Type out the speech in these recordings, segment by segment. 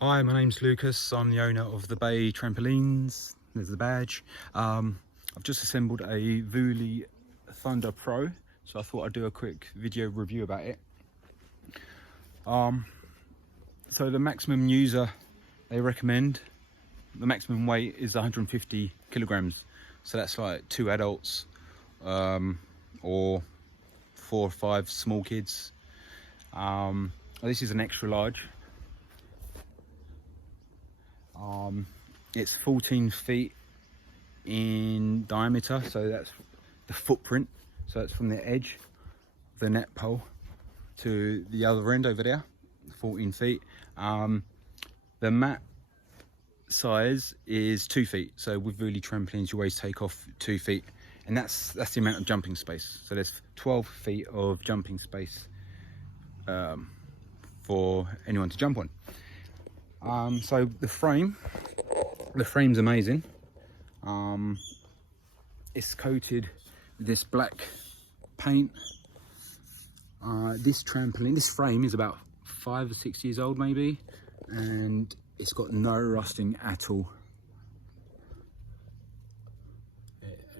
Hi, my name's Lucas. I'm the owner of the Bay Trampolines. There's the badge. I've just assembled a Vuly Thunder Pro, so I thought I'd do a quick video review about it. So the maximum user they recommend, the maximum weight is 150 kilograms. So that's like 2 adults or 4 or 5 small kids. This is an extra large. It's 14 feet in diameter, so that's the footprint. So it's from the edge of the net pole to the other end over there, 14 feet. The mat size is 2 feet. So with Vuly trampolines, you always take off 2 feet, and that's the amount of jumping space. So there's 12 feet of jumping space for anyone to jump on. So the frame's amazing. It's coated with this black paint. This frame is about 5 or 6 years old maybe, and it's got no rusting at all.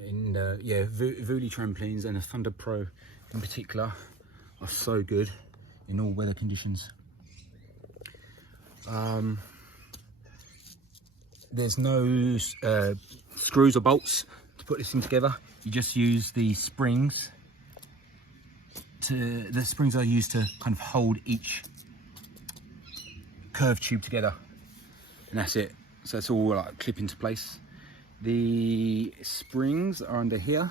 And yeah, Vuly trampolines and a Thunder Pro in particular are so good in all weather conditions. There's no screws or bolts to put this thing together. You just use the springs. The springs are used to kind of hold each curved tube together, and that's it. So it's all like clip into place. The springs are under here,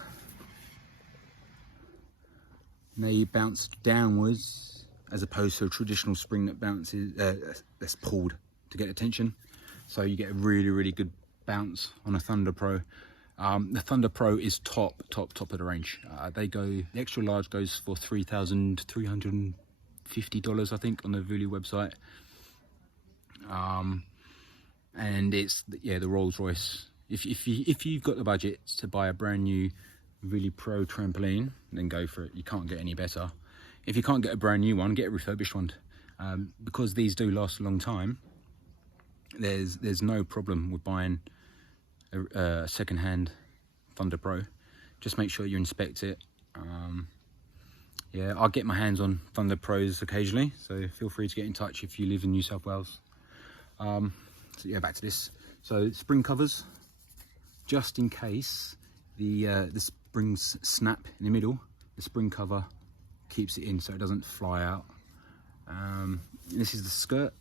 and they bounce downwards, as opposed to a traditional spring that bounces that's pulled to get attention. So you get a really good bounce on a Thunder Pro. The Thunder Pro is top of the range. The extra large goes for $3,350, I think, on the Vuly website. And it's the Rolls Royce. If you've got the budget to buy a brand new Vuly Pro trampoline, then go for it. You can't get any better. If you can't get a brand new one, get a refurbished one. Because these do last a long time, there's no problem with buying a second-hand Thunder Pro. Just make sure you inspect it. Yeah, I get my hands on Thunder Pros occasionally, so feel free to get in touch if you live in New South Wales. So yeah, back to this. So spring covers, just in case the springs snap in the middle, the spring cover keeps it in so it doesn't fly out. This is the skirt.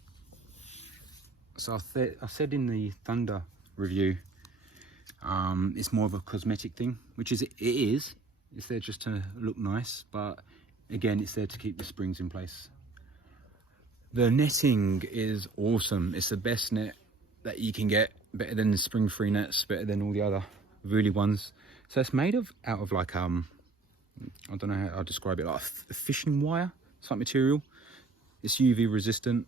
So I said in the Thunder review, it's more of a cosmetic thing, which it is. It's there just to look nice, but again, it's there to keep the springs in place. The netting is awesome. It's the best net that you can get, better than the spring-free nets, better than all the other Vuly ones. So it's made out of like I don't know how I'll describe it, like a fishing wire type material. It's UV resistant.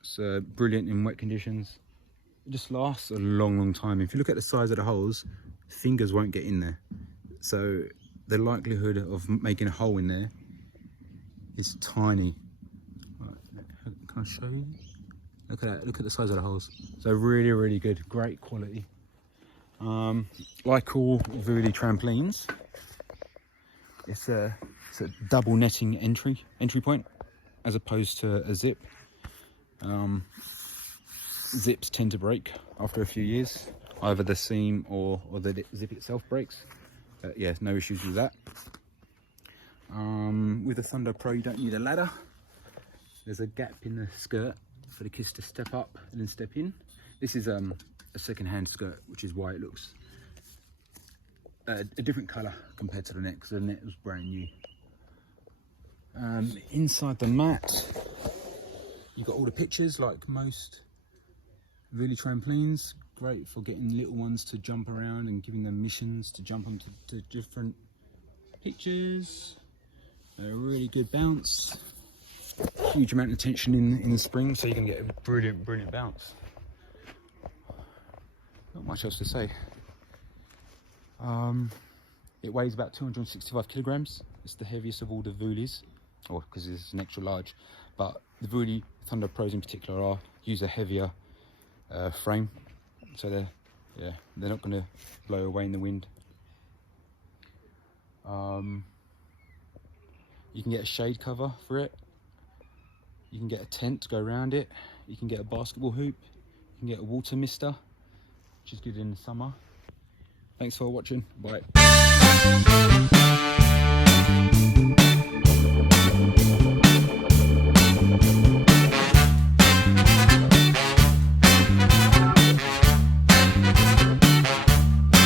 It's brilliant in wet conditions. It just lasts a long time. If you look at the size of the holes, fingers won't get in there. So the likelihood of making a hole in there is tiny. Can I show you? Look at that. Look at the size of the holes. So really good, great quality. Like all Vuly trampolines, it's a double netting entry point, as opposed to a zip. Zips tend to break after a few years, either the seam or the zip itself breaks. Yeah, no issues with that. With the Thunder Pro, you don't need a ladder. There's a gap in the skirt for the kids to step up and then step in. This is a second-hand skirt, which is why it looks a different colour compared to the net, because the net was brand new. Inside the mat, you've got all the pictures like most Vuly trampolines. Great for getting little ones to jump around and giving them missions to jump onto different pictures. A really good bounce. Huge amount of tension in the spring, so you can get a brilliant bounce. Not much else to say. It weighs about 265 kilograms. It's the heaviest of all the Vulys, or because it's an extra large, but the Vuly Thunder Pros in particular use a heavier frame, so they're not going to blow away in the wind. You can get a shade cover for it. You can get a tent to go around it. You can get a basketball hoop. You can get a water mister, which is good in the summer. Thanks for watching. Bye.